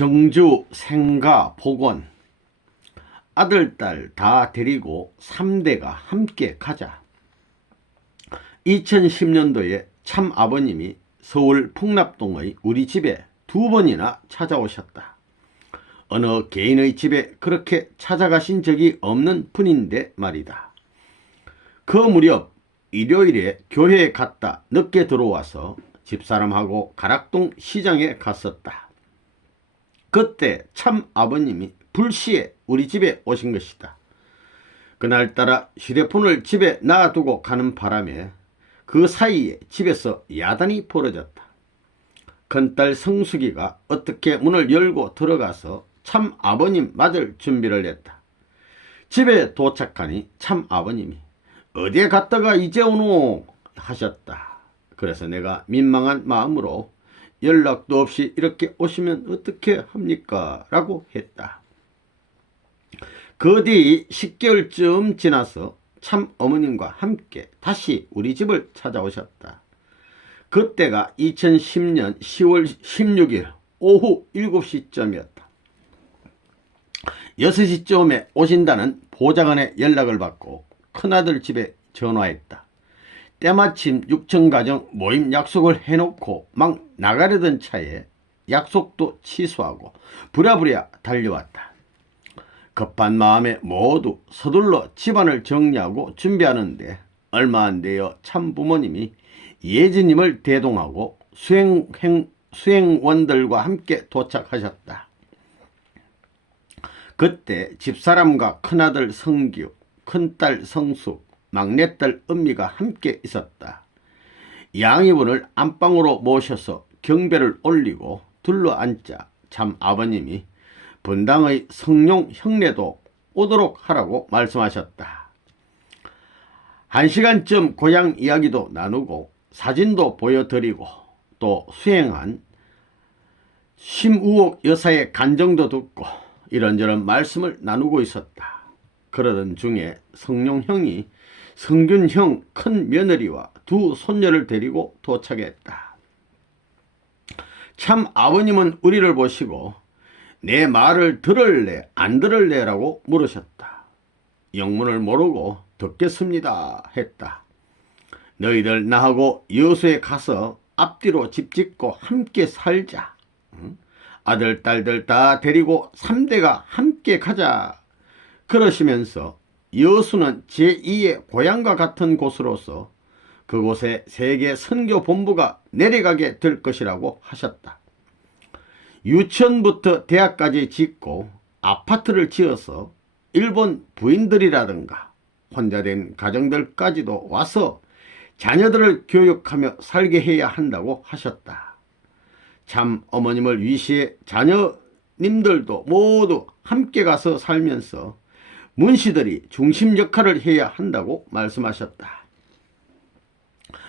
정주, 생가, 복원 아들, 딸 다 데리고 3대가 함께 가자. 2010년도에 참 아버님이 서울 풍납동의 우리 집에 2번이나 찾아오셨다. 어느 개인의 집에 그렇게 찾아가신 적이 없는 분인데 말이다. 그 무렵 일요일에 교회에 갔다 늦게 들어와서 집사람하고 가락동 시장에 갔었다. 그때 참 아버님이 불시에 우리 집에 오신 것이다. 그날따라 휴대폰을 집에 놔두고 가는 바람에 그 사이에 집에서 야단이 벌어졌다. 큰딸 성숙이가 어떻게 문을 열고 들어가서 참 아버님 맞을 준비를 했다. 집에 도착하니 참 아버님이 어디에 갔다가 이제 오노 하셨다. 그래서 내가 민망한 마음으로 연락도 없이 이렇게 오시면 어떻게 합니까? 라고 했다. 그 뒤 10개월쯤 지나서 참 어머님과 함께 다시 우리 집을 찾아오셨다. 그때가 2010년 10월 16일 오후 7시쯤이었다. 6시쯤에 오신다는 보좌관의 연락을 받고 큰아들 집에 전화했다. 때마침 6층가정 모임 약속을 해놓고 막 나가려던 차에 약속도 취소하고 부랴부랴 달려왔다. 급한 마음에 모두 서둘러 집안을 정리하고 준비하는데 얼마 안 되어 참 부모님이 예지님을 대동하고 수행원들과 함께 도착하셨다. 그때 집사람과 큰아들 성규, 큰딸 성숙, 막내딸 은미가 함께 있었다. 양이분을 안방으로 모셔서 경배를 올리고 둘러앉자 참 아버님이 분당의 성룡 형네도 오도록 하라고 말씀하셨다. 1시간쯤 고향 이야기도 나누고 사진도 보여드리고 또 수행한 심우옥 여사의 간정도 듣고 이런저런 말씀을 나누고 있었다. 그러던 중에 성룡 형이 성균 형 큰 며느리와 2 손녀를 데리고 도착했다. 참 아버님은 우리를 보시고 내 말을 들을래 안 들을래 라고 물으셨다. 영문을 모르고 듣겠습니다 했다. 너희들 나하고 여수에 가서 앞뒤로 집 짓고 함께 살자. 아들 딸들 다 데리고 3대가 함께 가자. 그러시면서 여수는 제2의 고향과 같은 곳으로서 그곳에 세계 선교 본부가 내려가게 될 것이라고 하셨다. 유치원부터 대학까지 짓고 아파트를 지어서 일본 부인들이라든가 혼자 된 가정들까지도 와서 자녀들을 교육하며 살게 해야 한다고 하셨다. 참 어머님을 위시해 자녀님들도 모두 함께 가서 살면서 문씨들이 중심 역할을 해야 한다고 말씀하셨다.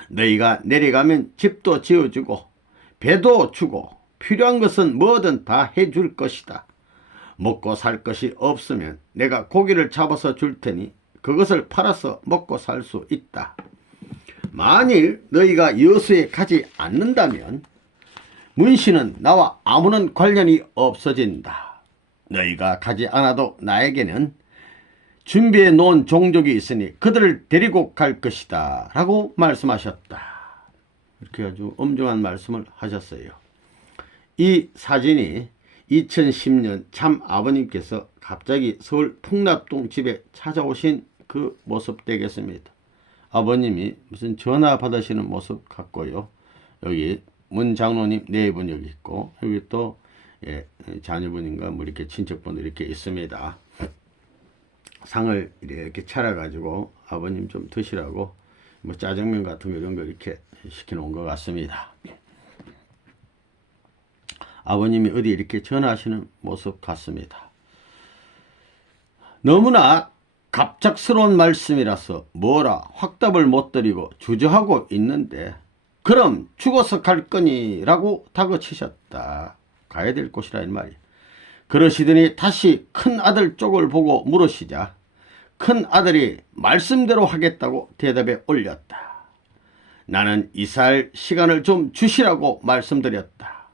너희가 내려가면 집도 지어주고 배도 주고 필요한 것은 뭐든 다 해줄 것이다. 먹고 살 것이 없으면 내가 고기를 잡아서 줄 테니 그것을 팔아서 먹고 살 수 있다. 만일 너희가 여수에 가지 않는다면 문씨는 나와 아무런 관련이 없어진다. 너희가 가지 않아도 나에게는 준비해 놓은 종족이 있으니 그들을 데리고 갈 것이다 라고 말씀하셨다. 이렇게 아주 엄중한 말씀을 하셨어요. 이 사진이 2010년 참 아버님께서 갑자기 서울 풍납동 집에 찾아오신 그 모습 되겠습니다. 아버님이 무슨 전화 받으시는 모습 같고요. 여기 문 장로님 4분 여기 있고 여기 또 자녀분인가 뭐 이렇게 친척분들 이렇게 있습니다. 상을 이렇게 차려가지고 아버님 좀 드시라고 뭐 짜장면 같은 거 이런 거 이렇게 시켜놓은 것 같습니다. 아버님이 어디 이렇게 전화하시는 모습 같습니다. 너무나 갑작스러운 말씀이라서 뭐라 확답을 못 드리고 주저하고 있는데 그럼 죽어서 갈 거니 라고 다그치셨다. 가야 될 곳이라 이 말이야. 그러시더니 다시 큰아들 쪽을 보고 물으시자 큰아들이 말씀대로 하겠다고 대답에 올렸다. 나는 이사할 시간을 좀 주시라고 말씀드렸다.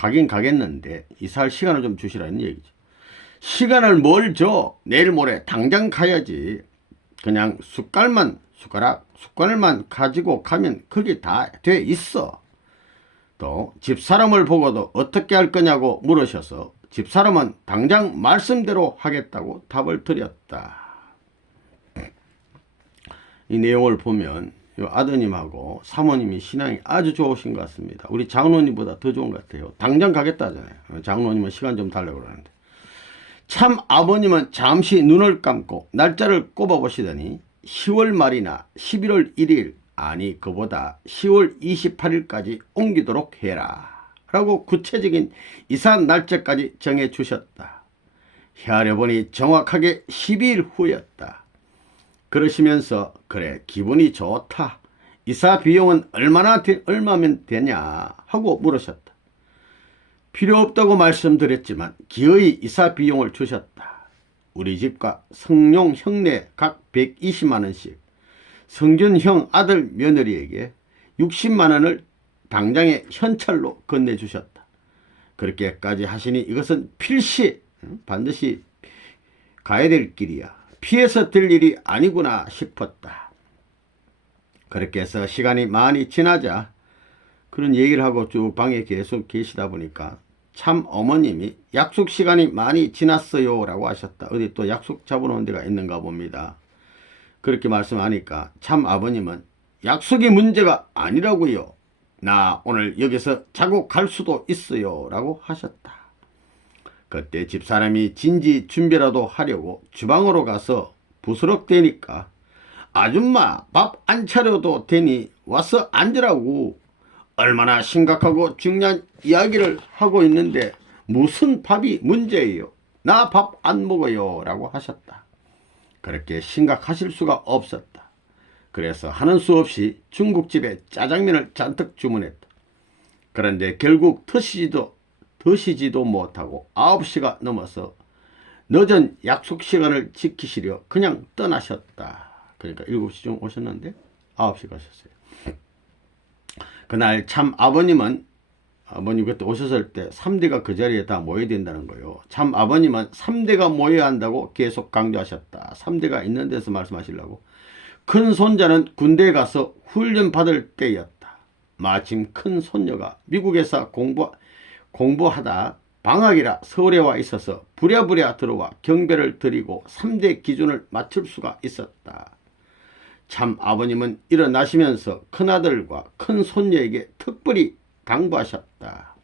가긴 가겠는데 이사할 시간을 좀 주시라는 얘기죠. 시간을 뭘 줘? 내일 모레 당장 가야지. 그냥 숟갈만 가지고 가면 그게 다 돼 있어. 또 집사람을 보고도 어떻게 할 거냐고 물으셔서 집사람은 당장 말씀대로 하겠다고 답을 드렸다. 이 내용을 보면 아드님하고 사모님이 신앙이 아주 좋으신 것 같습니다. 우리 장로님보다 더 좋은 것 같아요. 당장 가겠다 하잖아요. 장로님은 시간 좀 달라고 그러는데. 참 아버님은 잠시 눈을 감고 날짜를 꼽아보시더니 10월 말이나 11월 1일 아니 그보다 10월 28일까지 옮기도록 해라 라고 구체적인 이사 날짜까지 정해주셨다. 헤아려보니 정확하게 12일 후였다. 그러시면서 그래 기분이 좋다. 이사 비용은 얼마면 되냐 하고 물으셨다. 필요 없다고 말씀드렸지만 기어이 이사 비용을 주셨다. 우리 집과 성룡 형네 각 120만원씩 성준 형 아들 며느리에게 60만원을 당장에 현찰로 건네주셨다. 그렇게까지 하시니 이것은 필시 반드시 가야 될 길이야. 피해서 될 일이 아니구나 싶었다. 그렇게 해서 시간이 많이 지나자 그런 얘기를 하고 쭉 방에 계속 계시다 보니까 참 어머님이 약속 시간이 많이 지났어요 라고 하셨다. 어디 또 약속 잡아놓은 데가 있는가 봅니다. 그렇게 말씀하니까 참 아버님은 약속이 문제가 아니라고요. 나 오늘 여기서 자고 갈 수도 있어요 라고 하셨다. 그때 집사람이 진지 준비라도 하려고 주방으로 가서 부스럭대니까 아줌마 밥 안 차려도 되니 와서 앉으라고. 얼마나 심각하고 중요한 이야기를 하고 있는데 무슨 밥이 문제예요. 나 밥 안 먹어요 라고 하셨다. 그렇게 심각하실 수가 없었다. 그래서 하는 수 없이 중국집에 짜장면을 잔뜩 주문했다. 그런데 결국 드시지도 못하고 9시가 넘어서 늦은 약속 시간을 지키시려 그냥 떠나셨다. 그러니까 7시쯤 오셨는데 9시 가셨어요. 그날 참 아버님 그때 오셨을 때 3대가 그 자리에 다 모여야 된다는 거예요. 참 아버님은 3대가 모여야 한다고 계속 강조하셨다. 3대가 있는 데서 말씀하시려고. 큰 손자는 군대에 가서 훈련 받을 때였다. 마침 큰 손녀가 미국에서 공부하다 방학이라 서울에 와 있어서 부랴부랴 들어와 경배를 드리고 3대 기준을 맞출 수가 있었다. 참 아버님은 일어나시면서 큰아들과 큰손녀에게 특별히 당부하셨다.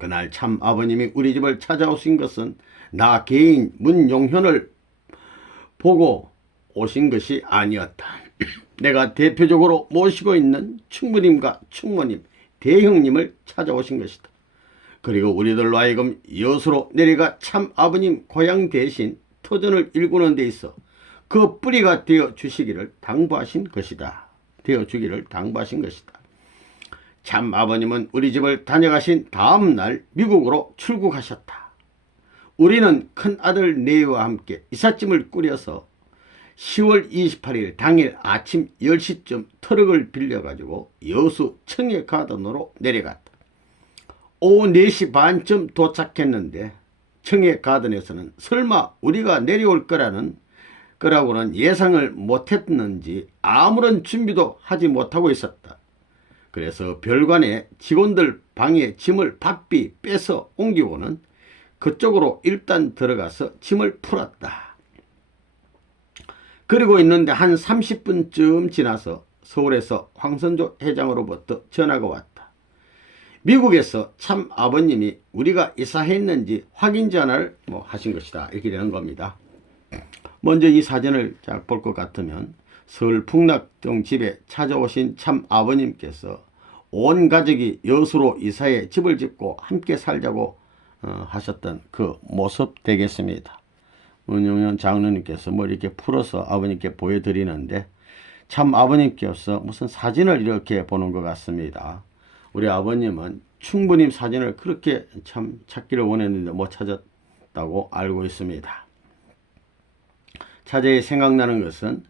그날 참 아버님이 우리 집을 찾아오신 것은 나 개인 문용현을 보고 오신 것이 아니었다. 내가 대표적으로 모시고 있는 충부님과 충모님, 대형님을 찾아오신 것이다. 그리고 우리들로 하여금 여수로 내려가 참 아버님 고향 대신 터전을 일구는 데 있어 그 뿌리가 되어 주시기를 당부하신 것이다. 참 아버님은 우리 집을 다녀가신 다음 날 미국으로 출국하셨다. 우리는 큰아들 네이와 함께 이삿짐을 꾸려서 10월 28일 당일 아침 10시쯤 트럭을 빌려가지고 여수 청해가든으로 내려갔다. 오후 4시 반쯤 도착했는데 청해가든에서는 설마 우리가 내려올 거라고는 예상을 못했는지 아무런 준비도 하지 못하고 있었다. 그래서 별관에 직원들 방에 짐을 바삐 빼서 옮기고는 그쪽으로 일단 들어가서 짐을 풀었다. 그리고 있는데 한 30분쯤 지나서 서울에서 황선조 회장으로부터 전화가 왔다. 미국에서 참 아버님이 우리가 이사했는지 확인 전화를 하신 것이다. 이렇게 되는 겁니다. 먼저 이 사진을 볼 것 같으면 서울 풍락동 집에 찾아오신 참 아버님께서 온 가족이 여수로 이사해 집을 짓고 함께 살자고 하셨던 그 모습 되겠습니다. 문용현 장로님께서 이렇게 풀어서 아버님께 보여드리는데 참 아버님께서 무슨 사진을 이렇게 보는 것 같습니다. 우리 아버님은 충부님 사진을 그렇게 참 찾기를 원했는데 못 찾았다고 알고 있습니다. 차제에 생각나는 것은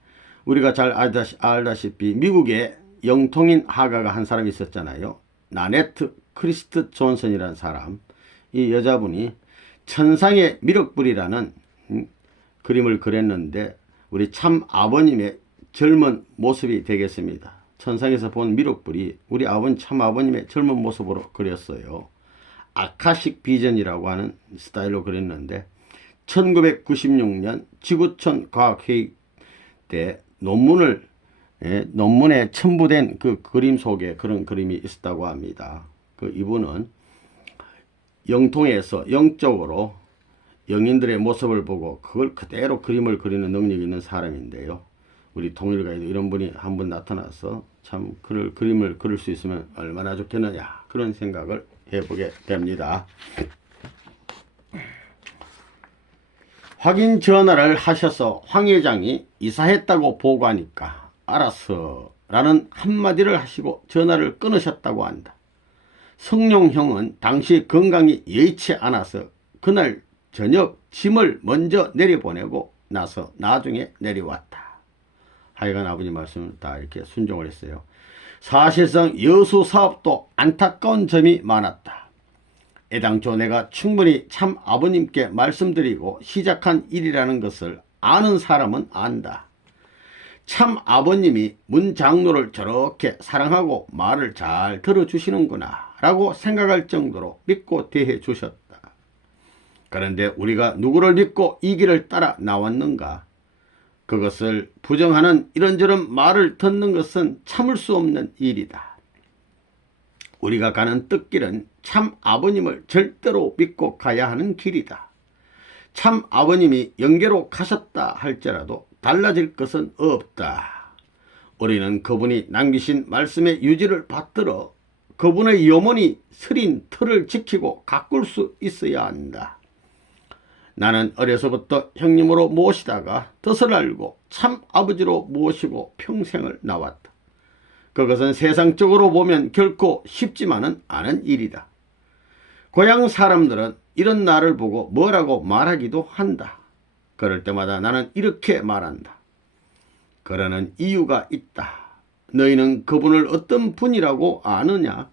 우리가 잘 알다시피 미국에 영통인 화가가 한 사람이 있었잖아요. 나네트 크리스트 존슨이라는 사람, 이 여자분이 천상의 미륵불이라는 그림을 그렸는데 우리 참 아버님의 젊은 모습이 되겠습니다. 천상에서 본 미륵불이 우리 참 아버님의 젊은 모습으로 그렸어요. 아카식 비전이라고 하는 스타일로 그렸는데 1996년 지구촌 과학회의 때 논문에 첨부된 그 그림 속에 그런 그림이 있었다고 합니다. 그 이분은 영통에서 영적으로 영인들의 모습을 보고 그걸 그대로 그림을 그리는 능력이 있는 사람인데요. 우리 통일가에도 이런 분이 한 분 나타나서 참 그림을 그릴 수 있으면 얼마나 좋겠느냐 그런 생각을 해보게 됩니다. 확인 전화를 하셔서 황 회장이 이사했다고 보고하니까 알았어 라는 한마디를 하시고 전화를 끊으셨다고 한다. 성룡 형은 당시 건강이 여의치 않아서 그날 저녁 짐을 먼저 내려보내고 나서 나중에 내려왔다. 하여간 아버지 말씀을 다 이렇게 순종을 했어요. 사실상 여수 사업도 안타까운 점이 많았다. 애당초 내가 충분히 참 아버님께 말씀드리고 시작한 일이라는 것을 아는 사람은 안다. 참 아버님이 문 장로를 저렇게 사랑하고 말을 잘 들어주시는구나 라고 생각할 정도로 믿고 대해 주셨다. 그런데 우리가 누구를 믿고 이 길을 따라 나왔는가? 그것을 부정하는 이런저런 말을 듣는 것은 참을 수 없는 일이다. 우리가 가는 뜻길은 참 아버님을 절대로 믿고 가야 하는 길이다. 참 아버님이 영계로 가셨다 할지라도 달라질 것은 없다. 우리는 그분이 남기신 말씀의 유지를 받들어 그분의 영원히 서린 틀을 지키고 가꿀 수 있어야 한다. 나는 어려서부터 형님으로 모시다가 뜻을 알고 참 아버지로 모시고 평생을 나왔다. 그것은 세상적으로 보면 결코 쉽지만은 않은 일이다. 고향 사람들은 이런 나를 보고 뭐라고 말하기도 한다. 그럴 때마다 나는 이렇게 말한다. 그러는 이유가 있다. 너희는 그분을 어떤 분이라고 아느냐?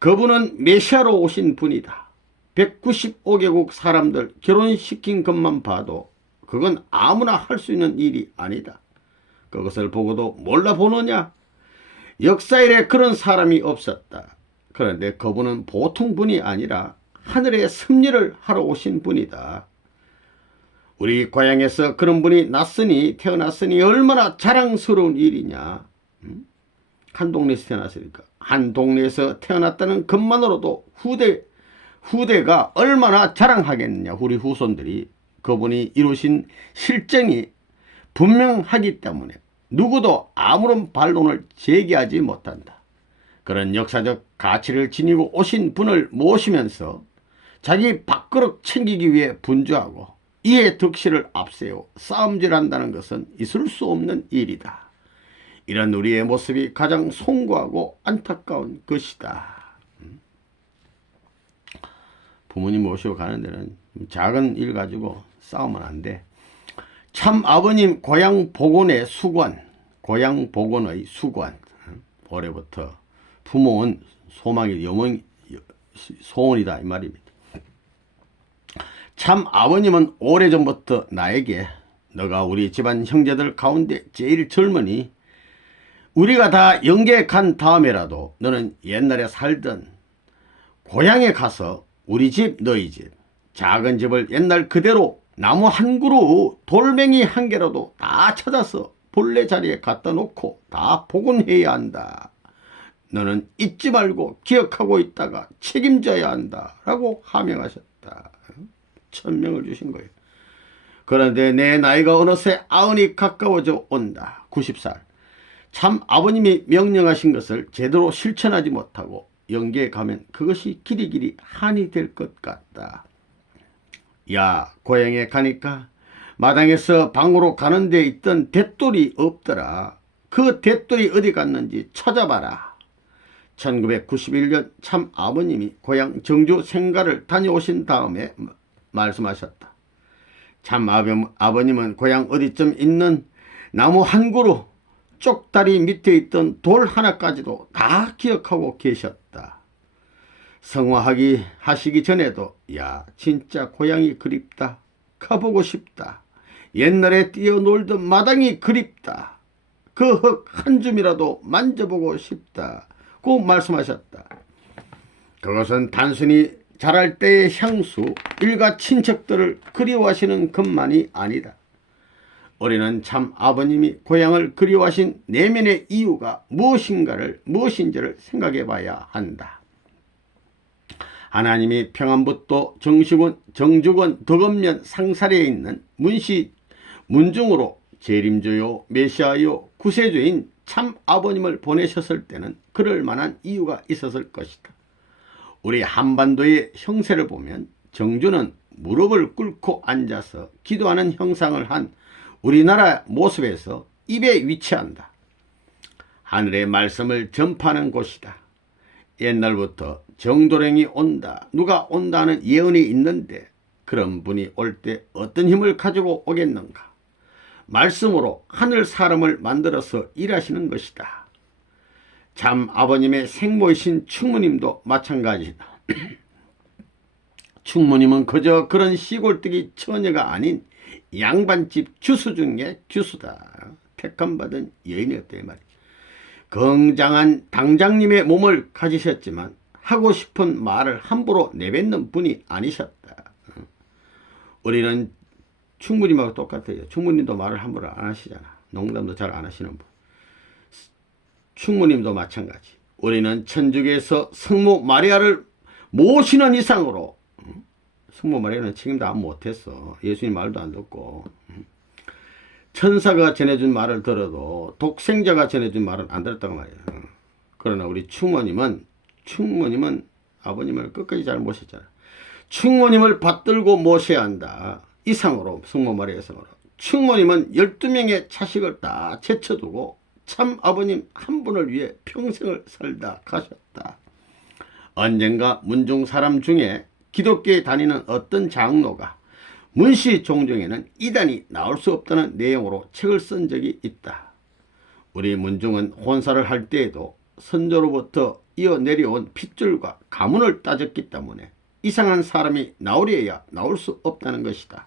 그분은 메시아로 오신 분이다. 195개국 사람들 결혼시킨 것만 봐도 그건 아무나 할 수 있는 일이 아니다. 그것을 보고도 몰라보느냐? 역사일에 그런 사람이 없었다. 그런데 그분은 보통 분이 아니라 하늘의 섭리를 하러 오신 분이다. 우리 고향에서 그런 분이 태어났으니 얼마나 자랑스러운 일이냐. 한 동네에서 태어났으니까. 한 동네에서 태어났다는 것만으로도 후대가 얼마나 자랑하겠느냐. 우리 후손들이 그분이 이루신 실정이 분명하기 때문에 누구도 아무런 반론을 제기하지 못한다. 그런 역사적 가치를 지니고 오신 분을 모시면서 자기 밥그릇 챙기기 위해 분주하고 이해 득실을 앞세워 싸움질한다는 것은 있을 수 없는 일이다. 이런 우리의 모습이 가장 송구하고 안타까운 것이다. 부모님 모시고 가는 데는 작은 일 가지고 싸우면 안 돼. 참 아버님 고향 복원의 수관, 고향 복원의 수관. 올해부터 부모는 소망이 소원이다 이 말입니다. 참 아버님은 오래전부터 나에게 너가 우리 집안 형제들 가운데 제일 젊으니 우리가 다 영계 간 다음에라도 너는 옛날에 살던 고향에 가서 우리 집 너희 집 작은 집을 옛날 그대로 나무 한 그루 돌멩이 한 개라도 다 찾아서 본래 자리에 갖다 놓고 다 복원해야 한다. 너는 잊지 말고 기억하고 있다가 책임져야 한다 라고 하명하셨다. 천명을 주신 거예요. 그런데 내 나이가 어느새 90이 가까워져 온다. 90살. 참 아버님이 명령하신 것을 제대로 실천하지 못하고 영계에 가면 그것이 길이길이 한이 될 것 같다. 야, 고향에 가니까 마당에서 방으로 가는 데 있던 대돌이 없더라. 그 대돌이 어디 갔는지 찾아봐라. 1991년 참 아버님이 고향 정주 생가를 다녀오신 다음에 말씀하셨다. 참 아버님은 고향 어디쯤 있는 나무 한 그루 쪽다리 밑에 있던 돌 하나까지도 다 기억하고 계셨다. 하시기 전에도 야 진짜 고향이 그립다. 가보고 싶다. 옛날에 뛰어놀던 마당이 그립다. 그 흙 한 줌이라도 만져보고 싶다. 고 말씀하셨다. 그것은 단순히 자랄 때의 향수, 일가 친척들을 그리워하시는 것만이 아니다. 우리는 참 아버님이 고향을 그리워하신 내면의 이유가 무엇인지를 생각해 봐야 한다. 하나님이 평안북도 정주권 덕읍면 상사리에 있는 문중으로 재림조요 메시아요 구세주인 참 아버님을 보내셨을 때는 그럴 만한 이유가 있었을 것이다. 우리 한반도의 형세를 보면 정주는 무릎을 꿇고 앉아서 기도하는 형상을 한 우리나라 모습에서 입에 위치한다. 하늘의 말씀을 전파하는 곳이다. 옛날부터 정도령이 온다, 누가 온다는 예언이 있는데 그런 분이 올 때 어떤 힘을 가지고 오겠는가? 말씀으로 하늘 사람을 만들어서 일하시는 것이다. 참 아버님의 생모이신 충무님도 마찬가지다. 충무님은 그저 그런 시골뜨기 처녀가 아닌 양반집 주수 중에 주수다. 택함받은 여인이었다 이 말이야. 건장한 당장님의 몸을 가지셨지만 하고 싶은 말을 함부로 내뱉는 분이 아니셨다. 우리는 충무님하고 똑같아요. 충무님도 말을 함부로 안 하시잖아. 농담도 잘 안 하시는 분. 충무님도 마찬가지. 우리는 천주교에서 성모 마리아를 모시는 이상으로 성모 마리아는 책임도 안 못했어. 예수님 말도 안 듣고 천사가 전해준 말을 들어도 독생자가 전해준 말은 안 들었다고 말이야. 그러나 우리 충모님은 아버님을 끝까지 잘 모셨잖아. 충모님을 받들고 모셔야 한다. 이상으로 성모 마리아 이상으로 충모님은 12명의 자식을 다 제쳐두고 참 아버님 한 분을 위해 평생을 살다 가셨다. 언젠가 문중 사람 중에 기독교에 다니는 어떤 장로가 문씨 종종에는 이단이 나올 수 없다는 내용으로 책을 쓴 적이 있다. 우리 문중은 혼사를 할 때에도 선조로부터 이어 내려온 핏줄과 가문을 따졌기 때문에 이상한 사람이 나오려야 나올 수 없다는 것이다.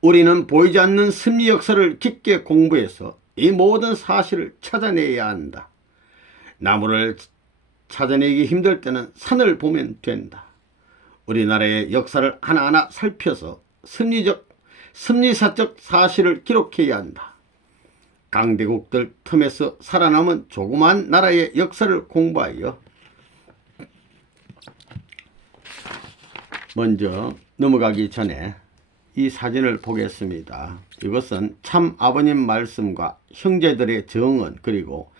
우리는 보이지 않는 심리 역사를 깊게 공부해서 이 모든 사실을 찾아내야 한다. 나무를 찾아내기 힘들 때는 산을 보면 된다. 우리나라의 역사를 하나하나 살펴서 심리사적 사실을 기록해야 한다. 강대국들 틈에서 살아남은 조그만 나라의 역사를 공부하여 먼저 넘어가기 전에 이 사진을 보겠습니다. 이것은 참 아버님 말씀과 형제들의 정언 그리고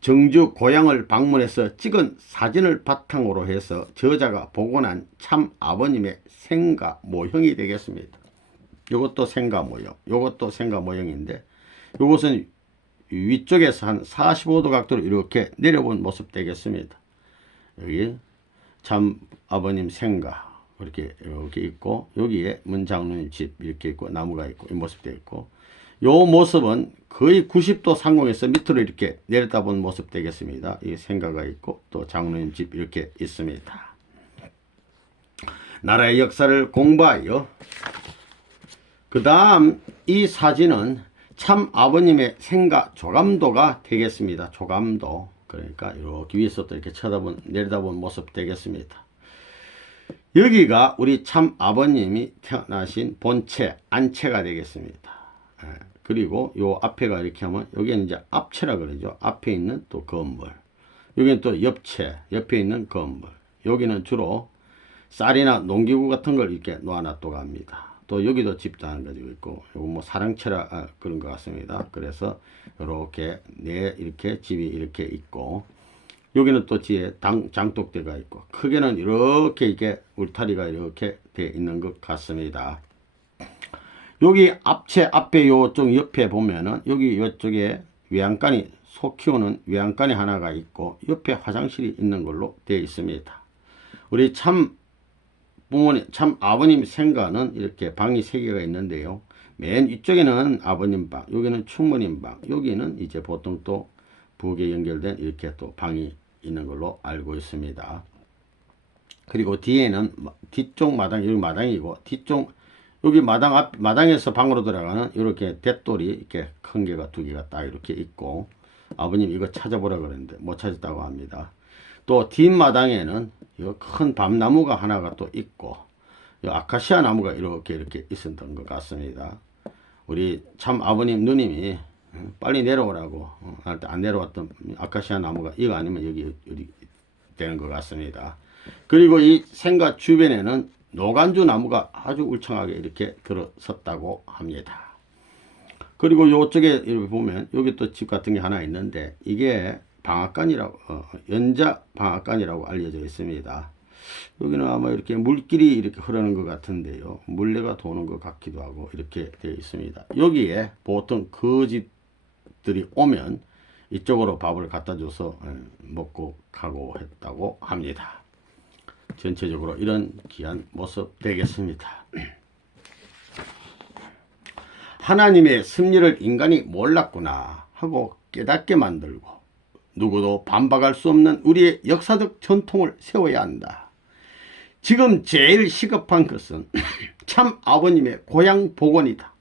정주 고향을 방문해서 찍은 사진을 바탕으로 해서 저자가 복원한 참 아버님의 생가 모형이 되겠습니다. 이것도 생가 모형, 이것도 생가 모형인데 이것은 위쪽에서 한 45도 각도로 이렇게 내려본 모습 되겠습니다. 여기 참 아버님 생가 이렇게 있고 여기에 문장로님 집 이렇게 있고 나무가 있고 이 모습 되어 있고 요 모습은 거의 90도 상공에서 밑으로 이렇게 내려다본 모습 되겠습니다. 이 생가가 있고 또 장로님 집 이렇게 있습니다. 나라의 역사를 공부하여 그 다음 이 사진은 참 아버님의 생가 조감도가 되겠습니다. 조감도 그러니까 이렇게 위에서부터 이렇게 내려다본 모습 되겠습니다. 여기가 우리 참 아버님이 태어나신 본체 안체가 되겠습니다. 그리고 요 앞에가 이렇게 하면 여기는 이제 앞체라 그러죠. 앞에 있는 또 건물. 여기는 또 옆체, 옆에 있는 건물. 여기는 주로 쌀이나 농기구 같은 걸 이렇게 놓아놨다고 합니다. 또 여기도 집도 하나 가지고 있고, 요거 뭐 사랑체라 그런 것 같습니다. 그래서 이렇게 이렇게 집이 이렇게 있고, 여기는 또 뒤에 장독대가 있고, 크게는 이렇게 이게 울타리가 이렇게 돼 있는 것 같습니다. 여기 앞체 앞에 요쪽 옆에 보면은 여기 요쪽에 외양간이 소 키우는 외양간이 하나가 있고 옆에 화장실이 있는 걸로 되어 있습니다. 우리 참 부모님 참 아버님 생가는 이렇게 방이 3개가 있는데요. 맨 위쪽에는 아버님 방, 여기는 충무님 방, 여기는 이제 보통 또 부엌에 연결된 이렇게 또 방이 있는 걸로 알고 있습니다. 그리고 뒤에는 뒤쪽 마당, 여기 마당이고 뒤쪽 여기 마당에서 방으로 들어가는 이렇게 대돌이 이렇게 큰 개가 두 개가 딱 이렇게 있고, 아버님 이거 찾아보라 그랬는데 못 찾았다고 합니다. 또 뒷마당에는 이 큰 밤나무가 하나가 또 있고, 이 아카시아 나무가 이렇게 있었던 것 같습니다. 우리 참 아버님 누님이 빨리 내려오라고 안 내려왔던 아카시아 나무가 이거 아니면 여기 되는 것 같습니다. 그리고 이 생가 주변에는 노간주 나무가 아주 울창하게 이렇게 들어섰다고 합니다. 그리고 요쪽에 이렇게 보면 여기 또 집 같은 게 하나 있는데, 이게 방앗간이라고 연자 방앗간이라고 알려져 있습니다. 여기는 아마 이렇게 물길이 이렇게 흐르는 것 같은데요, 물레가 도는 것 같기도 하고 이렇게 되어 있습니다. 여기에 보통 거지들이 오면 이쪽으로 밥을 갖다 줘서 먹고 가고 했다고 합니다. 전체적으로 이런 귀한 모습 되겠습니다. 하나님의 섭리를 인간이 몰랐구나 하고 깨닫게 만들고, 누구도 반박할 수 없는 우리의 역사적 전통을 세워야 한다. 지금 제일 시급한 것은 참 아버님의 고향 복원이다.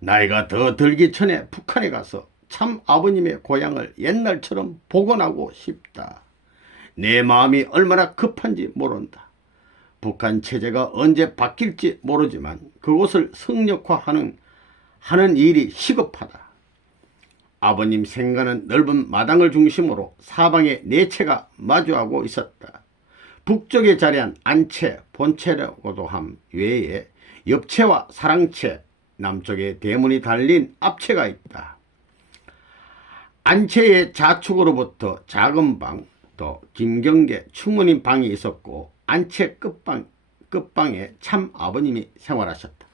나이가 더 들기 전에 북한에 가서 참 아버님의 고향을 옛날처럼 복원하고 싶다. 내 마음이 얼마나 급한지 모른다. 북한 체제가 언제 바뀔지 모르지만 그곳을 성역화하는 일이 시급하다. 아버님 생가는 넓은 마당을 중심으로 사방에 네 채가 마주하고 있었다. 북쪽에 자리한 안채, 본채라고도 함 외에 옆채와 사랑채, 남쪽에 대문이 달린 앞채가 있다. 안채의 좌측으로부터 작은 방, 또 김경계 충무님 방이 있었고, 안채 끝방에 참 아버님이 생활하셨다.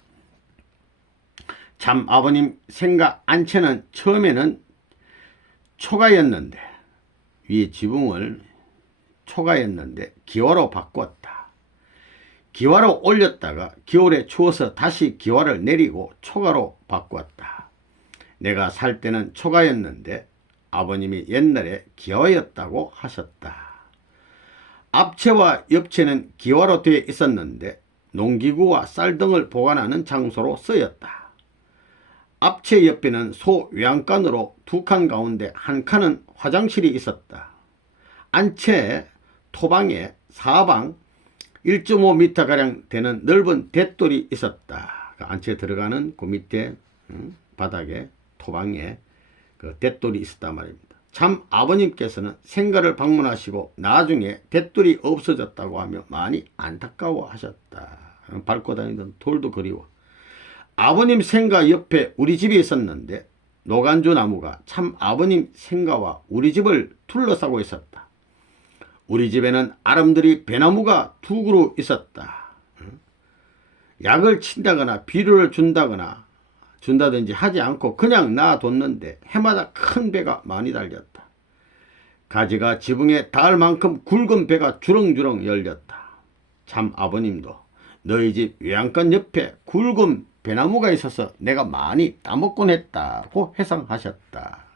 참 아버님 생가 안채는 처음에는 초가였는데, 위에 지붕을 초가였는데 기와로 바꿨다. 기와로 올렸다가 겨울에 추워서 다시 기와를 내리고 초가로 바꿨다. 내가 살 때는 초가였는데 아버님이 옛날에 기와였다고 하셨다. 앞채와 옆채는 기와로 되어 있었는데 농기구와 쌀등을 보관하는 장소로 쓰였다. 앞채 옆에는 소 외양간으로 두 칸 가운데 한 칸은 화장실이 있었다. 안채 토방에 사방 1.5m가량 되는 넓은 대돌이 있었다. 그 안채 들어가는 그 밑에 바닥에 토방에 그 대돌이 있었단 말입니다. 참 아버님께서는 생가를 방문하시고 나중에 대돌이 없어졌다고 하며 많이 안타까워하셨다. 밟고 다니던 돌도 그리워. 아버님 생가 옆에 우리 집이 있었는데 노간주 나무가 참 아버님 생가와 우리 집을 둘러싸고 있었다. 우리 집에는 아름드리 배나무가 두 그루 있었다. 약을 친다거나 비료를 준다든지 하지 않고 그냥 놔뒀는데 해마다 큰 배가 많이 달렸다. 가지가 지붕에 닿을 만큼 굵은 배가 주렁주렁 열렸다. 참 아버님도 너희 집 외양간 옆에 굵은 배나무가 있어서 내가 많이 따먹곤 했다고 회상하셨다.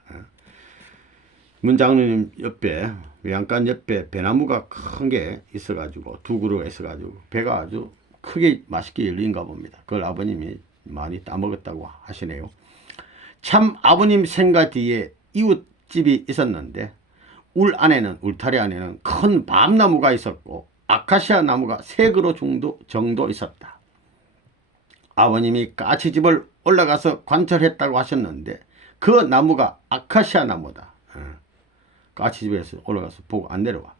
문장로님 옆에 외양간 옆에 배나무가 큰 게 있어가지고 두 그루가 있어가지고 배가 아주 크게 맛있게 열린가 봅니다. 그걸 아버님이 많이 따먹었다고 하시네요. 참 아버님 생가 뒤에 이웃집이 있었는데 울타리 안에는 큰 밤나무가 있었고 아카시아 나무가 3그루 정도 있었다. 아버님이 까치집을 올라가서 관찰했다고 하셨는데 그 나무가 아카시아 나무다. 까치집에서 올라가서 보고 안 내려와.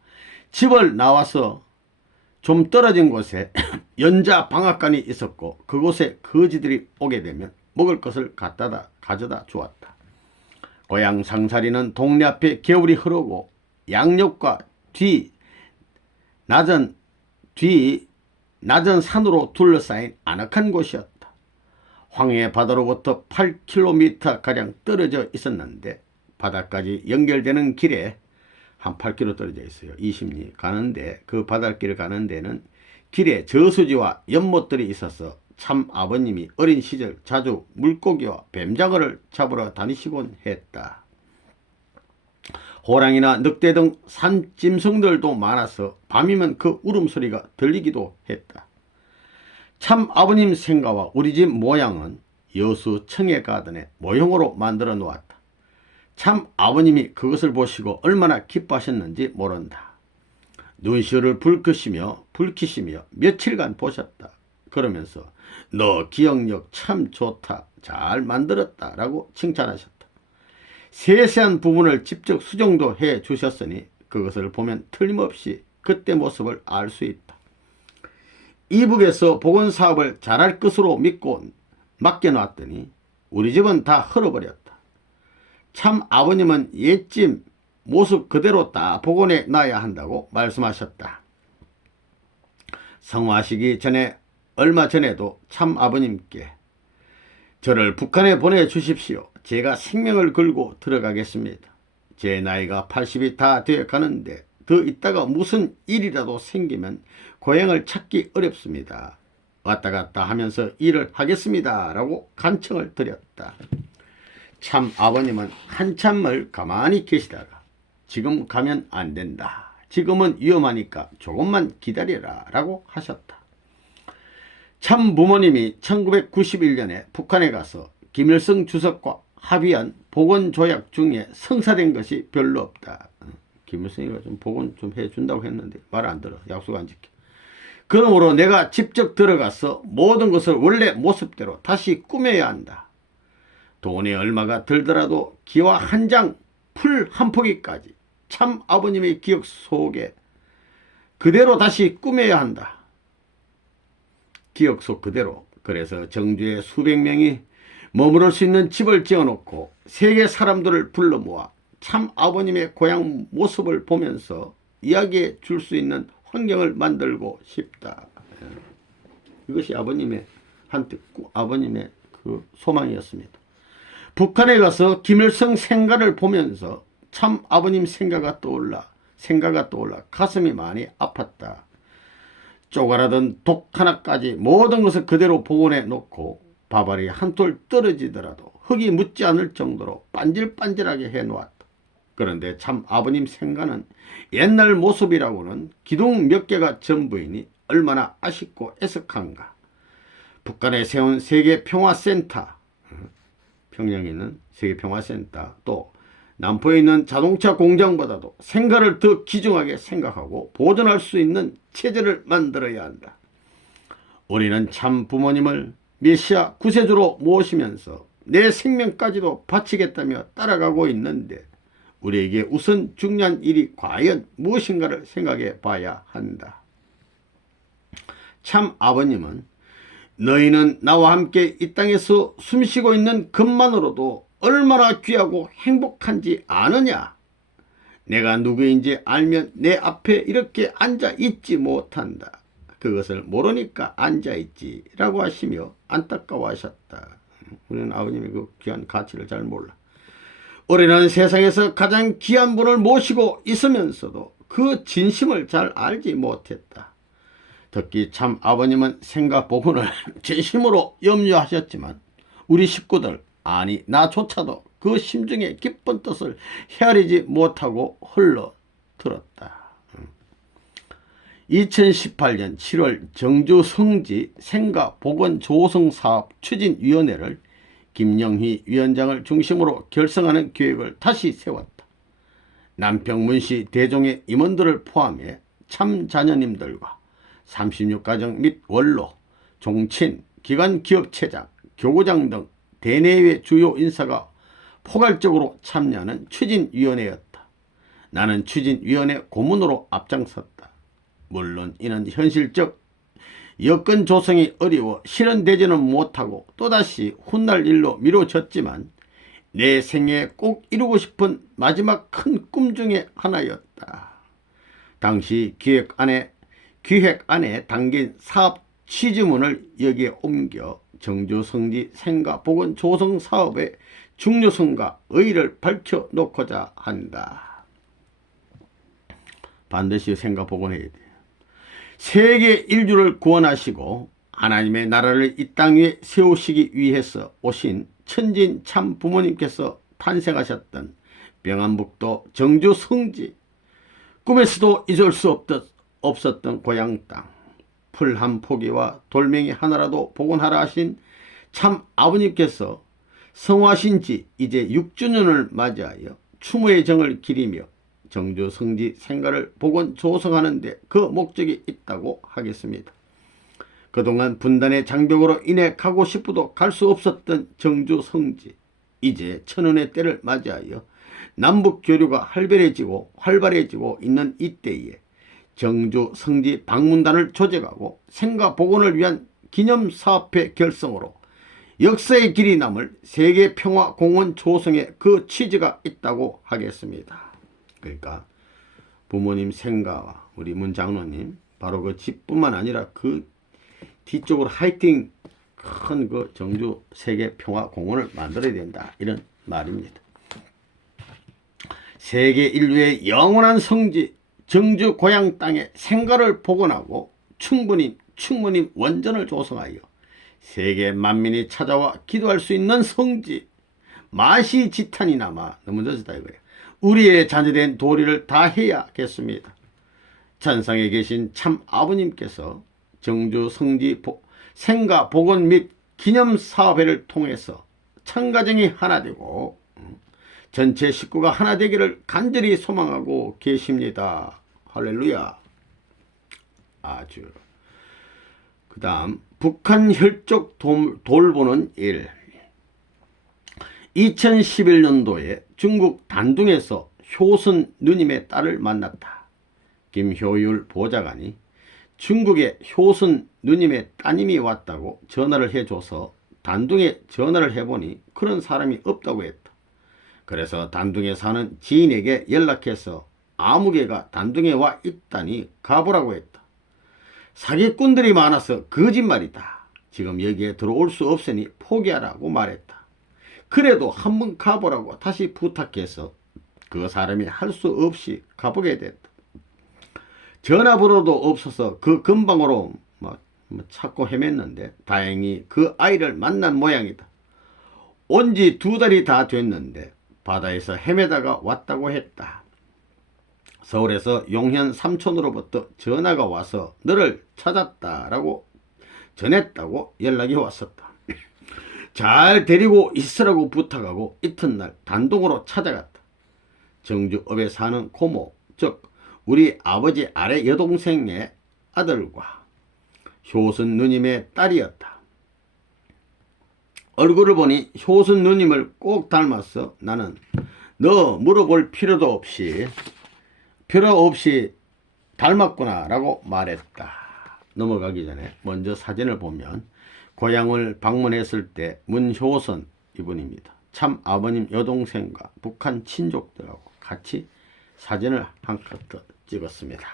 집을 나와서 좀 떨어진 곳에 연자 방앗간이 있었고 그곳에 거지들이 오게 되면 먹을 것을 가져다 주었다. 고향 상사리는 동네 앞에 겨울이 흐르고 양옆과 낮은 산으로 둘러싸인 아늑한 곳이었다. 황해 바다로부터 8km가량 떨어져 있었는데 바다까지 연결되는 길에 한 8km 떨어져 있어요. 20리 가는데 그 바닷길을 가는 데는 길에 저수지와 연못들이 있어서 참 아버님이 어린 시절 자주 물고기와 뱀장어를 잡으러 다니시곤 했다. 호랑이나 늑대 등 산짐승들도 많아서 밤이면 그 울음소리가 들리기도 했다. 참 아버님 생가와 우리 집 모양은 여수 청해가든의 모형으로 만들어 놓았다. 참 아버님이 그것을 보시고 얼마나 기뻐하셨는지 모른다. 눈시울을 붉히시며 며칠간 보셨다. 그러면서 너 기억력 참 좋다. 잘 만들었다. 라고 칭찬하셨다. 세세한 부분을 직접 수정도 해 주셨으니 그것을 보면 틀림없이 그때 모습을 알 수 있다. 이북에서 보건사업을 잘할 것으로 믿고 맡겨놨더니 우리 집은 다 흘러버렸다. 참 아버님은 옛집 모습 그대로 다 복원해 놔야 한다고 말씀하셨다. 성화하시기 전에 얼마 전에도 참 아버님께 저를 북한에 보내주십시오. 제가 생명을 걸고 들어가겠습니다. 제 나이가 80이 다 되어 가는데 더 있다가 무슨 일이라도 생기면 고향을 찾기 어렵습니다. 왔다 갔다 하면서 일을 하겠습니다. 라고 간청을 드렸다. 참 아버님은 한참을 가만히 계시다가 지금 가면 안 된다. 지금은 위험하니까 조금만 기다려라. 라고 하셨다. 참 부모님이 1991년에 북한에 가서 김일성 주석과 합의한 보건조약 중에 성사된 것이 별로 없다. 김일성이가 좀 보건 좀 해준다고 했는데 말 안 들어. 약속 안 지켜. 그러므로 내가 직접 들어가서 모든 것을 원래 모습대로 다시 꾸며야 한다. 돈이 얼마가 들더라도 기와 한 장, 풀 한 포기까지 참 아버님의 기억 속에 그대로 다시 꾸며야 한다. 기억 속 그대로. 그래서 정주에 수백 명이 머무를 수 있는 집을 지어놓고 세계 사람들을 불러 모아 참 아버님의 고향 모습을 보면서 이야기해 줄 수 있는 환경을 만들고 싶다. 이것이 아버님의 한때 아버님의 그 소망이었습니다. 북한에 가서 김일성 생가를 보면서 참 아버님 생가가 떠올라 가슴이 많이 아팠다. 쪼가라든 독 하나까지 모든 것을 그대로 복원해 놓고 밥알이 한 톨 떨어지더라도 흙이 묻지 않을 정도로 반질반질하게 해놓았다. 그런데 참 아버님 생가는 옛날 모습이라고는 기둥 몇 개가 전부이니 얼마나 아쉽고 애석한가. 북한에 세운 세계평화센터, 평양에 있는 세계평화센터, 또 남포에 있는 자동차 공장보다도 생가를 더 귀중하게 생각하고 보존할 수 있는 체제를 만들어야 한다. 우리는 참 부모님을 메시아 구세주로 모시면서 내 생명까지도 바치겠다며 따라가고 있는데 우리에게 우선 중요한 일이 과연 무엇인가를 생각해 봐야 한다. 참 아버님은 너희는 나와 함께 이 땅에서 숨쉬고 있는 것만으로도 얼마나 귀하고 행복한지 아느냐? 내가 누구인지 알면 내 앞에 이렇게 앉아 있지 못한다. 그것을 모르니까 앉아있지 라고 하시며 안타까워하셨다. 우리는 아버님의 그 귀한 가치를 잘 몰라. 우리는 세상에서 가장 귀한 분을 모시고 있으면서도 그 진심을 잘 알지 못했다. 특히 참 아버님은 생가 복원을 진심으로 염려하셨지만 우리 식구들, 아니 나조차도 그 심중의 기쁜 뜻을 헤아리지 못하고 흘러들었다. 2018년 7월 정주 성지 생가 복원 조성 사업 추진위원회를 김영희 위원장을 중심으로 결성하는 계획을 다시 세웠다. 남평문시 대종의 임원들을 포함해 참 자녀님들과 36가정 및 원로, 종친, 기관기업체장, 교구장 등 대내외 주요 인사가 포괄적으로 참여하는 추진위원회였다. 나는 추진위원회 고문으로 앞장섰다. 물론 이는 현실적 여건 조성이 어려워 실현되지는 못하고 또다시 훗날 일로 미뤄졌지만 내 생애에 꼭 이루고 싶은 마지막 큰 꿈 중에 하나였다. 당시 기획안에 담긴 사업 취지문을 여기에 옮겨 정주 성지 생가 복원 조성 사업의 중요성과 의의를 밝혀놓고자 한다. 반드시 생가 복원해야 돼. 세계 인류를 구원하시고 하나님의 나라를 이 땅 위에 세우시기 위해서 오신 천진 참 부모님께서 탄생하셨던 병안북도 정주 성지, 꿈에서도 잊을 수 없었던 고향 땅, 풀 한 포기와 돌멩이 하나라도 복원하라 하신 참 아버님께서 성화하신 지 이제 6주년을 맞이하여 추모의 정을 기리며 정주 성지 생가를 복원 조성하는 데 그 목적이 있다고 하겠습니다. 그동안 분단의 장벽으로 인해 가고 싶어도 갈 수 없었던 정주 성지, 이제 천운의 때를 맞이하여 남북 교류가 활발해지고 있는 이때에 정주 성지 방문단을 조직하고 생가 복원을 위한 기념사업회 결성으로 역사의 길이 남을 세계평화공원 조성에 그 취지가 있다고 하겠습니다. 그러니까 부모님 생가와 우리 문 장로님 바로 그 집뿐만 아니라 그 뒤쪽으로 하이팅 큰 그 정주 세계평화공원을 만들어야 된다, 이런 말입니다. 세계 인류의 영원한 성지 정주 고향 땅에 생가를 복원하고 충무님 원전을 조성하여 세계 만민이 찾아와 기도할 수 있는 성지, 마시지탄이 남아 너무 늦었다 이거예요. 우리의 자녀된 도리를 다해야겠습니다. 천상에 계신 참 아버님께서 정주 성지 생가 복원 및 기념사업회를 통해서 참가정이 하나 되고 전체 식구가 하나 되기를 간절히 소망하고 계십니다. 할렐루야. 아주. 그 다음 북한 혈족 돌보는 일. 2011년도에 중국 단둥에서 효선 누님의 딸을 만났다. 김효율 보좌관이 중국에 효선 누님의 따님이 왔다고 전화를 해줘서 단둥에 전화를 해보니 그런 사람이 없다고 했다. 그래서 단둥에 사는 지인에게 연락해서 아무개가 단둥에 와 있다니 가보라고 했다. 사기꾼들이 많아서 거짓말이다. 지금 여기에 들어올 수 없으니 포기하라고 말했다. 그래도 한번 가보라고 다시 부탁해서 그 사람이 할 수 없이 가보게 됐다. 전화번호도 없어서 그 근방으로 찾고 헤맸는데 다행히 그 아이를 만난 모양이다. 온 지 2달이 다 됐는데 바다에서 헤매다가 왔다고 했다. 서울에서 용현 삼촌으로부터 전화가 와서 너를 찾았다라고 전했다고 연락이 왔었다. 잘 데리고 있으라고 부탁하고 이튿날 단독으로 찾아갔다. 정주읍에 사는 고모, 즉 우리 아버지 아래 여동생의 아들과 효순 누님의 딸이었다. 얼굴을 보니 효순 누님을 꼭 닮았어. 나는 너 물어볼 필요 없이 닮았구나 라고 말했다. 넘어가기 전에 먼저 사진을 보면 고향을 방문했을 때 문효선 이분입니다. 참 아버님 여동생과 북한 친족들하고 같이 사진을 한 컷 더 찍었습니다.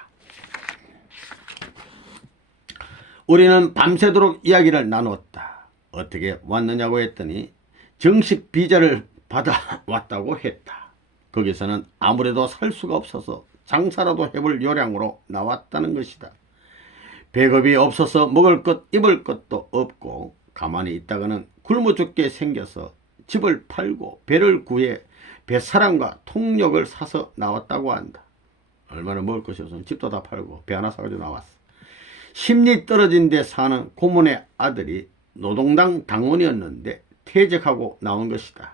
우리는 밤새도록 이야기를 나눴다. 어떻게 왔느냐고 했더니 정식 비자를 받아 왔다고 했다. 거기서는 아무래도 살 수가 없어서 장사라도 해볼 요량으로 나왔다는 것이다. 배급이 없어서 먹을 것 입을 것도 없고 가만히 있다가는 굶어 죽게 생겨서 집을 팔고 배를 구해 배사람과 통역을 사서 나왔다고 한다. 얼마나 먹을 것이 없으면 집도 다 팔고 배 하나 사가지고 나왔어. 심리 떨어진 데 사는 고모의 아들이 노동당 당원이었는데 퇴직하고 나온 것이다.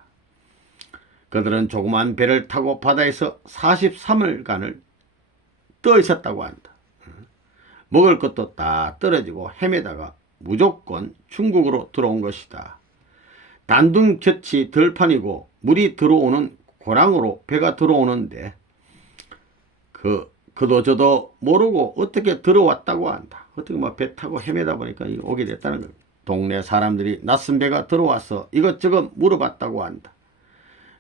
그들은 조그만 배를 타고 바다에서 43일간을 떠 있었다고 한다. 먹을 것도 다 떨어지고 헤매다가 무조건 중국으로 들어온 것이다. 단둥 곁이 들판이고 물이 들어오는 고랑으로 배가 들어오는데 그도 저도 모르고 어떻게 들어왔다고 한다. 어떻게 배 타고 헤매다 보니까 오게 됐다는 겁니다. 동네 사람들이 낯선 배가 들어와서 이것저것 물어봤다고 한다.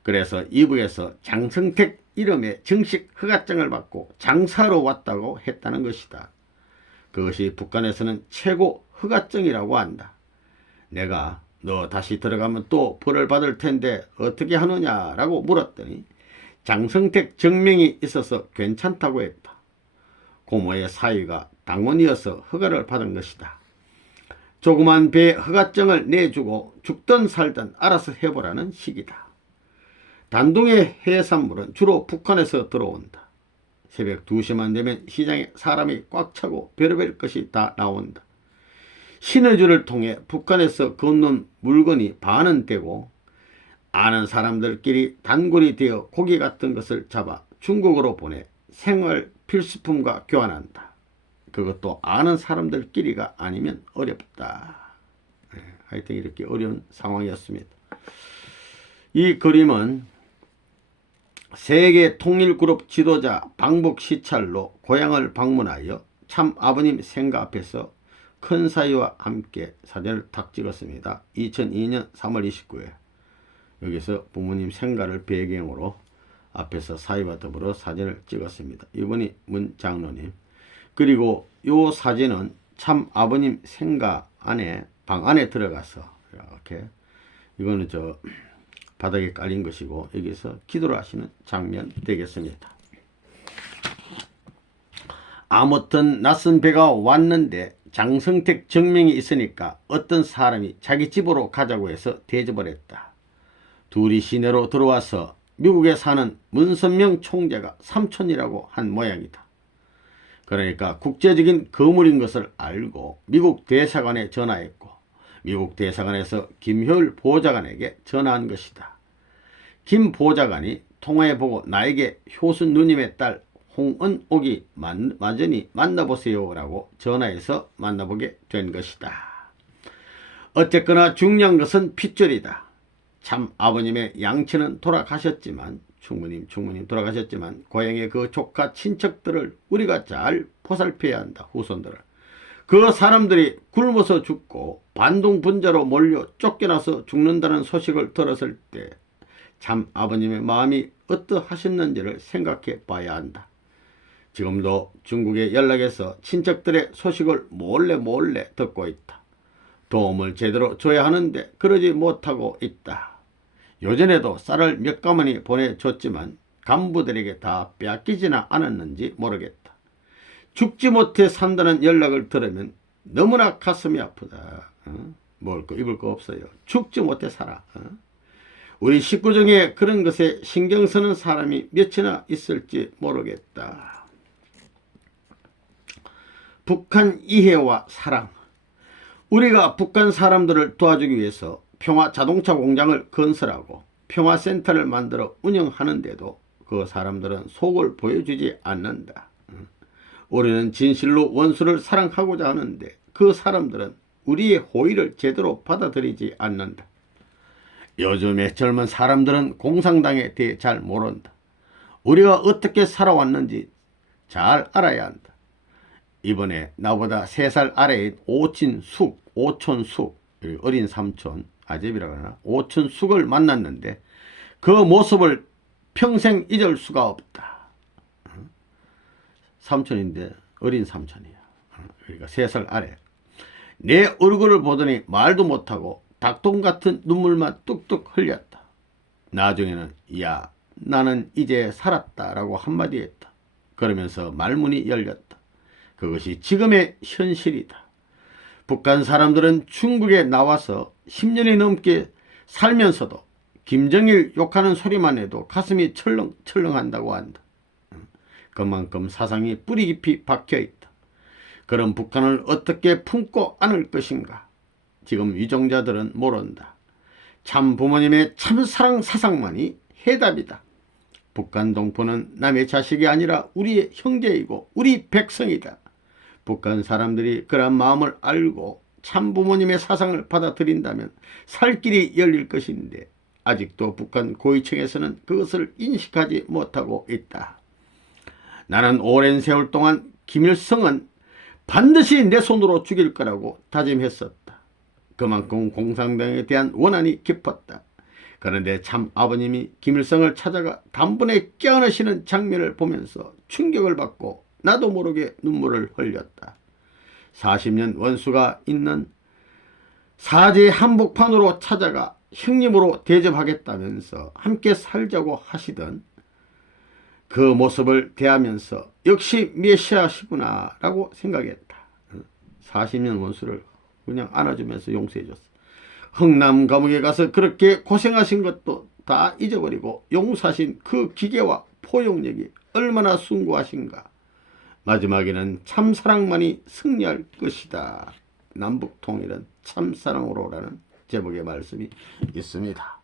그래서 이북에서 장성택 이름의 정식 허가증을 받고 장사로 왔다고 했다는 것이다. 그것이 북한에서는 최고 허가증이라고 한다. 내가 너 다시 들어가면 또 벌을 받을 텐데 어떻게 하느냐라고 물었더니 장성택 증명이 있어서 괜찮다고 했다. 고모의 사위가 당원이어서 허가를 받은 것이다. 조그만 배 허가증을 내주고 죽든 살든 알아서 해보라는 식이다. 단둥의 해산물은 주로 북한에서 들어온다. 새벽 2시만 되면 시장에 사람이 꽉 차고 별의별 것이 다 나온다. 신의주를 통해 북한에서 건넌 물건이 반은 되고 아는 사람들끼리 단골이 되어 고기 같은 것을 잡아 중국으로 보내 생활 필수품과 교환한다. 그것도 아는 사람들끼리가 아니면 어렵다. 하여튼 이렇게 어려운 상황이었습니다. 이 그림은 세계 통일그룹 지도자 방북 시찰로 고향을 방문하여 참 아버님 생가 앞에서 큰 사위와 함께 사진을 탁 찍었습니다. 2002년 3월 29일 여기서 부모님 생가를 배경으로 앞에서 사위와 더불어 사진을 찍었습니다. 이분이 문 장로님. 그리고 이 사진은 참 아버님 생가 안에 방 안에 들어가서 이렇게 이거는 저 바닥에 깔린 것이고 여기서 기도를 하시는 장면 되겠습니다. 아무튼 낯선 배가 왔는데 장성택 정명이 있으니까 어떤 사람이 자기 집으로 가자고 해서 대접을 했다. 둘이 시내로 들어와서 미국에 사는 문선명 총재가 삼촌이라고 한 모양이다. 그러니까 국제적인 거물인 것을 알고 미국 대사관에 전화했고 미국 대사관에서 김효일 보좌관에게 전화한 것이다. 김 보좌관이 통화해보고 나에게 효수 누님의 딸 홍은옥이 완전히 만나보세요 라고 전화해서 만나보게 된 것이다. 어쨌거나 중요한 것은 핏줄이다. 참 아버님의 양친은 돌아가셨지만 충무님 돌아가셨지만 고향의 그 조카 친척들을 우리가 잘 보살펴야 한다. 후손들을. 그 사람들이 굶어서 죽고 반동분자로 몰려 쫓겨나서 죽는다는 소식을 들었을 때 참 아버님의 마음이 어떠하셨는지를 생각해 봐야 한다. 지금도 중국에 연락해서 친척들의 소식을 몰래 듣고 있다. 도움을 제대로 줘야 하는데 그러지 못하고 있다. 요전에도 쌀을 몇 가마니 보내줬지만 간부들에게 다 빼앗기지나 않았는지 모르겠다. 죽지 못해 산다는 연락을 들으면 너무나 가슴이 아프다. 먹을 거 입을 거 없어요. 죽지 못해 살아. 우리 식구 중에 그런 것에 신경 쓰는 사람이 몇이나 있을지 모르겠다. 북한 이해와 사랑. 우리가 북한 사람들을 도와주기 위해서 평화 자동차 공장을 건설하고 평화센터를 만들어 운영하는데도 그 사람들은 속을 보여주지 않는다. 우리는 진실로 원수를 사랑하고자 하는데 그 사람들은 우리의 호의를 제대로 받아들이지 않는다. 요즘의 젊은 사람들은 공산당에 대해 잘 모른다. 우리가 어떻게 살아왔는지 잘 알아야 한다. 이번에 나보다 3살 아래인 오촌숙 어린 삼촌 아재비라고 하나 오촌숙을 만났는데 그 모습을 평생 잊을 수가 없다. 삼촌인데 어린 삼촌이야. 그러니까 3살 아래. 내 얼굴을 보더니 말도 못하고 닭똥 같은 눈물만 뚝뚝 흘렸다. 나중에는 야 나는 이제 살았다 라고 한마디 했다. 그러면서 말문이 열렸다. 그것이 지금의 현실이다. 북한 사람들은 중국에 나와서 10년이 넘게 살면서도 김정일 욕하는 소리만 해도 가슴이 철렁철렁한다고 한다. 그만큼 사상이 뿌리 깊이 박혀있다. 그런 북한을 어떻게 품고 안을 것인가. 지금 위정자들은 모른다. 참 부모님의 참사랑 사상만이 해답이다. 북한 동포는 남의 자식이 아니라 우리의 형제이고 우리 백성이다. 북한 사람들이 그런 마음을 알고 참 부모님의 사상을 받아들인다면 살 길이 열릴 것인데 아직도 북한 고위층에서는 그것을 인식하지 못하고 있다. 나는 오랜 세월 동안 김일성은 반드시 내 손으로 죽일 거라고 다짐했었다. 그만큼 공산당에 대한 원한이 깊었다. 그런데 참 아버님이 김일성을 찾아가 단번에 껴안으시는 장면을 보면서 충격을 받고 나도 모르게 눈물을 흘렸다. 40년 원수가 있는 사제 한복판으로 찾아가 형님으로 대접하겠다면서 함께 살자고 하시던 그 모습을 대하면서 역시 메시아시구나 라고 생각했다. 40년 원수를 그냥 안아주면서 용서해줬어. 흥남 감옥에 가서 그렇게 고생하신 것도 다 잊어버리고 용사신 그 기계와 포용력이 얼마나 숭고하신가. 마지막에는 참사랑만이 승리할 것이다. 남북통일은 참사랑으로라는 제목의 말씀이 있습니다.